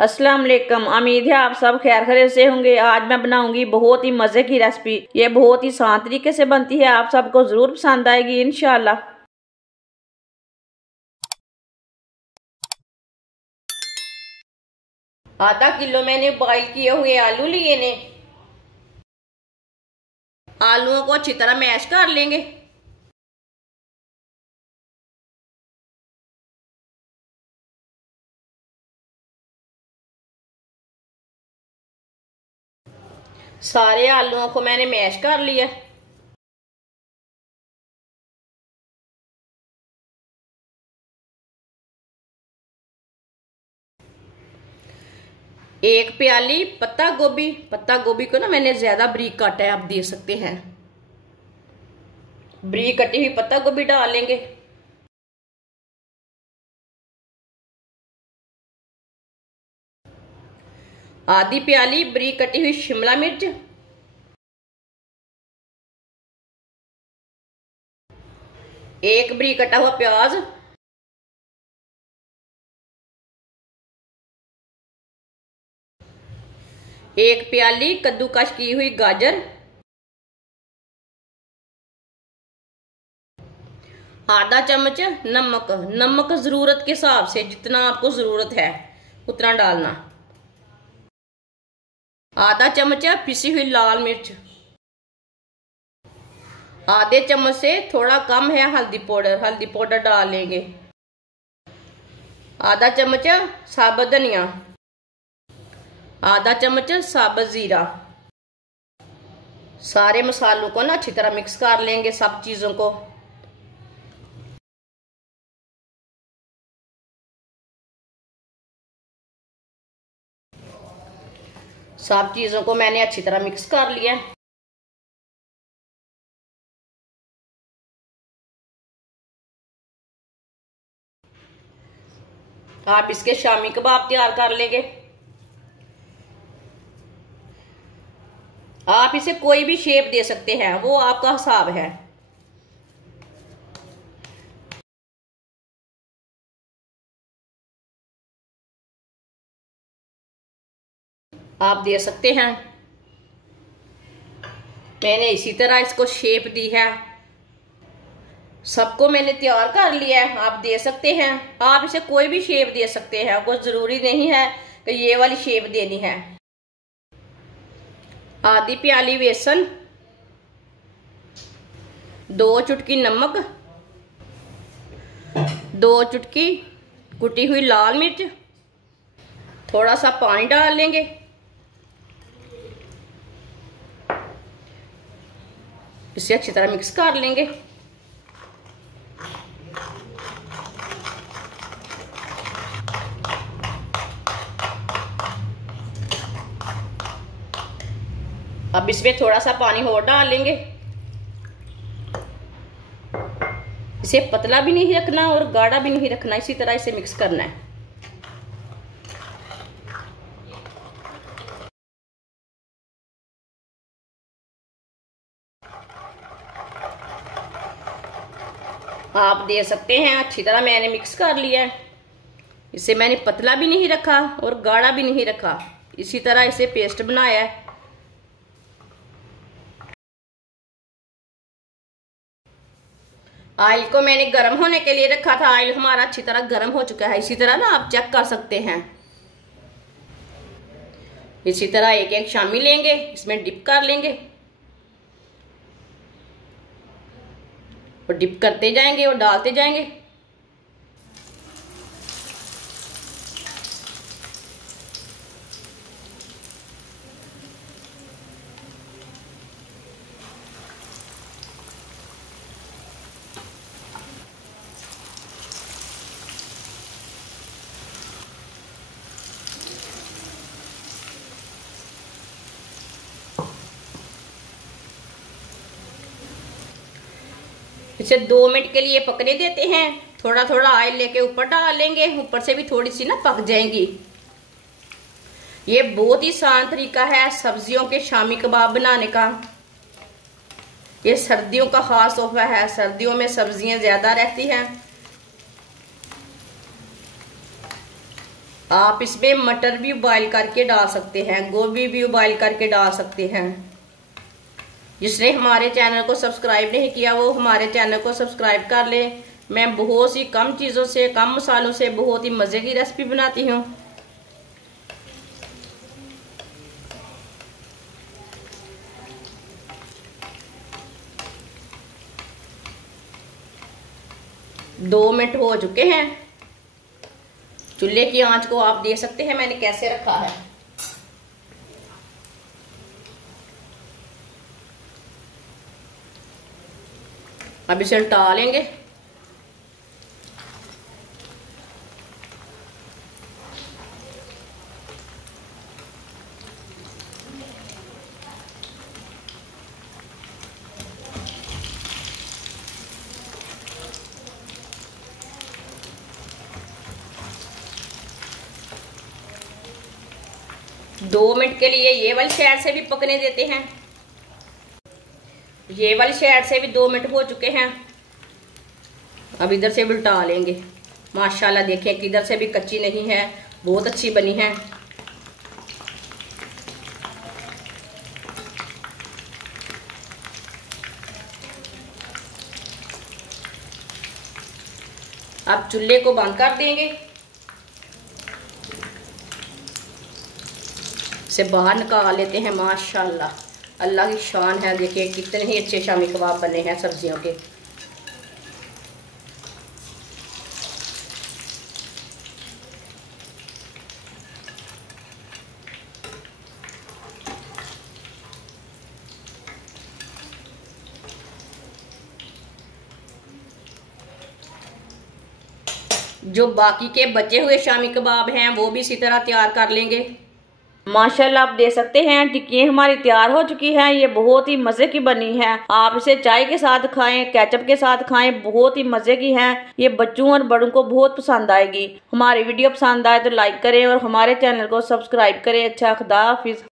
अस्सलाम वालेकुम। उम्मीद है आप सब खैर खैरियत से होंगे। आज मैं बनाऊंगी बहुत ही मज़े की रेसिपी। ये बहुत ही आसान तरीके से बनती है, आप सबको ज़रूर पसंद आएगी इंशाल्लाह। आधा किलो मैंने बॉईल किए हुए आलू लिए ने। आलूओं को अच्छी तरह मैश कर लेंगे। सारे आलूओं को मैंने मैश कर लिया। एक प्याली पत्ता गोभी को ना मैंने ज्यादा बारीक काटा है, आप देख सकते हैं। बारीक कटी हुई पत्ता गोभी डाल लेंगे। आधी प्याली बारीक कटी हुई शिमला मिर्च, एक बारीक कटा हुआ प्याज, एक प्याली कद्दूकस की हुई गाजर, आधा चम्मच नमक। नमक जरूरत के हिसाब से जितना आपको जरूरत है उतना डालना। आधा चम्मच पिसी हुई लाल मिर्च, आधे चम्मच से थोड़ा कम है हल्दी पाउडर डाल लेंगे। आधा चम्मच साबुत धनिया, आधा चम्मच साबुत जीरा। सारे मसालों को ना अच्छी तरह मिक्स कर लेंगे, सब चीजों को। सब चीजों को मैंने अच्छी तरह मिक्स कर लिया। आप इसके शामी कबाब तैयार कर लेंगे। आप इसे कोई भी शेप दे सकते हैं, वो आपका हिसाब है। आप दे सकते हैं। मैंने इसी तरह इसको शेप दी है। सबको मैंने तैयार कर लिया है, आप दे सकते हैं। आप इसे कोई भी शेप दे सकते हैं, कोई जरूरी नहीं है कि ये वाली शेप देनी है। आधी प्याली बेसन, 2 चुटकी नमक, 2 चुटकी कुटी हुई लाल मिर्च, थोड़ा सा पानी डाल लेंगे। इसे अच्छी तरह मिक्स कर लेंगे। अब इसमें थोड़ा सा पानी और डाल लेंगे। इसे पतला भी नहीं रखना और गाढ़ा भी नहीं रखना, इसी तरह इसे मिक्स करना है। आप दे सकते हैं। अच्छी तरह मैंने मिक्स कर लिया है। इसे मैंने पतला भी नहीं रखा और गाढ़ा भी नहीं रखा, इसी तरह इसे पेस्ट बनाया है। ऑयल को मैंने गर्म होने के लिए रखा था। ऑयल हमारा अच्छी तरह गर्म हो चुका है। इसी तरह ना आप चेक कर सकते हैं। इसी तरह एक एक शामी लेंगे, इसमें डिप कर लेंगे और डिप करते जाएंगे और डालते जाएंगे। इसे 2 मिनट के लिए पकने देते हैं। थोड़ा थोड़ा ऑयल लेके ऊपर डाल लेंगे, ऊपर से भी थोड़ी सी ना पक जाएंगी। ये बहुत ही आसान तरीका है सब्जियों के शामी कबाब बनाने का। ये सर्दियों का खास तोहफा है। सर्दियों में सब्जियां ज्यादा रहती हैं। आप इसमें मटर भी बॉईल करके डाल सकते हैं, गोभी भी बॉईल करके डाल सकते हैं। जिसने हमारे चैनल को सब्सक्राइब नहीं किया वो हमारे चैनल को सब्सक्राइब कर ले। मैं बहुत सी कम चीज़ों से, कम मसालों से बहुत ही मज़े की रेसिपी बनाती हूँ। दो मिनट हो चुके हैं। चूल्हे की आंच को आप देख सकते हैं मैंने कैसे रखा है। अब इसे उल्टा लेंगे। दो मिनट के लिए ये वाली साइड से भी पकने देते हैं। ये वाली साइड से भी 2 मिनट हो चुके हैं। अब इधर से भी उल्टा लेंगे। माशाल्लाह देखिए किधर से भी कच्ची नहीं है, बहुत अच्छी बनी है। अब चूल्हे को बंद कर देंगे। से बाहर निकाल लेते हैं। माशाल्लाह अल्लाह की शान है। देखिए कितने ही अच्छे शामी कबाब बने हैं सब्जियों के। जो बाकी के बचे हुए शामी कबाब हैं वो भी इसी तरह तैयार कर लेंगे। माशाल्लाह आप देख सकते हैं टिक्की हमारी तैयार हो चुकी है। ये बहुत ही मज़े की बनी है। आप इसे चाय के साथ खाएं, केचप के साथ खाएं, बहुत ही मज़े की है। ये बच्चों और बड़ों को बहुत पसंद आएगी। हमारी वीडियो पसंद आए तो लाइक करें और हमारे चैनल को सब्सक्राइब करें। अच्छा, खुदा हाफिज़।